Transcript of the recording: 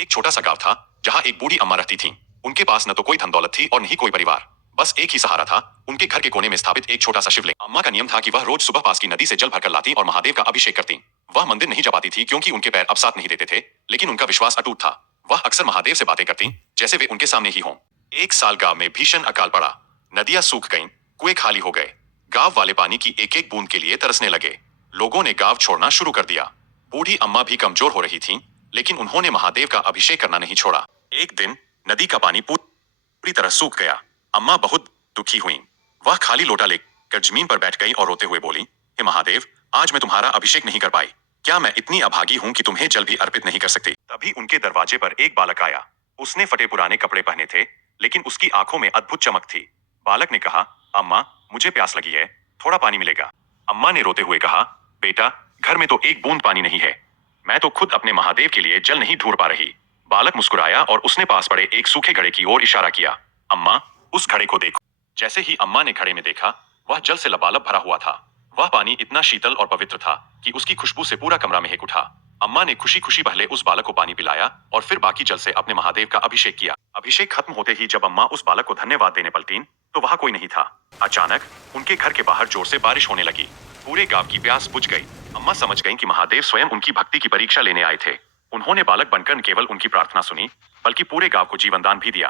एक छोटा सा गांव था जहां एक बूढ़ी अम्मा रहती थी। उनके पास न तो कोई धन दौलत थी और न ही कोई परिवार। बस एक ही सहारा था, उनके घर के कोने में स्थापित एक छोटा सा शिवलिंग। अम्मा का नियम था कि वह रोज सुबह पास की नदी से जल भरकर लाती और महादेव का अभिषेक करती। वह मंदिर नहीं जा पाती थी क्योंकि उनके पैर अब साथ नहीं देते थे, लेकिन उनका विश्वास अटूट था। वह अक्सर महादेव से बातें करती जैसे वे उनके सामने ही हों। एक साल गांव में भीषण अकाल पड़ा। नदियां सूख गईं, कुएं खाली हो गए। गांव वाले पानी की एक एक बूंद के लिए तरसने लगे। लोगों ने गांव छोड़ना शुरू कर दिया। बूढ़ी अम्मा भी कमजोर हो रही थीं, लेकिन उन्होंने महादेव का अभिषेक करना नहीं छोड़ा। एक दिन नदी का पानी पूरी तरह सूख गया। अम्मा बहुत दुखी हुईं। वह खाली लोटा लेकर जमीन पर बैठ गई और रोते हुए बोली, हे महादेव, आज मैं तुम्हारा अभिषेक नहीं कर पाई। क्या मैं इतनी अभागी हूं कि तुम्हें जल भी अर्पित नहीं कर सकती? तभी उनके दरवाजे पर एक बालक आया। उसने फटे पुराने कपड़े पहने थे, लेकिन उसकी आंखों में अद्भुत चमक थी। बालक ने कहा, अम्मा, मुझे प्यास लगी है, थोड़ा पानी मिलेगा? अम्मा ने रोते हुए कहा, बेटा, घर में तो एक बूंद पानी नहीं है। मैं तो खुद अपने महादेव के लिए जल नहीं ढूंढ पा रही। बालक मुस्कुराया और उसने पास पड़े एक सूखे घड़े की ओर इशारा किया। अम्मा, उस घड़े को देखो। जैसे ही अम्मा ने घड़े में देखा, वह जल से लबालब भरा हुआ था। वह पानी इतना शीतल और पवित्र था कि उसकी खुशबू से पूरा कमरा महक उठा। अम्मा ने खुशी खुशी पहले उस बालक को पानी पिलाया और फिर बाकी जल से अपने महादेव का अभिषेक किया। अभिषेक खत्म होते ही जब अम्मा उस बालक को धन्यवाद देने पलटीं, तो वहां कोई नहीं था। अचानक उनके घर के बाहर जोर से बारिश होने लगी। पूरे गांव की प्यास बुझ गई। अम्मा समझ गईं कि महादेव स्वयं उनकी भक्ति की परीक्षा लेने आए थे। उन्होंने बालक बनकर न केवल उनकी प्रार्थना सुनी, बल्कि पूरे गांव को जीवनदान भी दिया।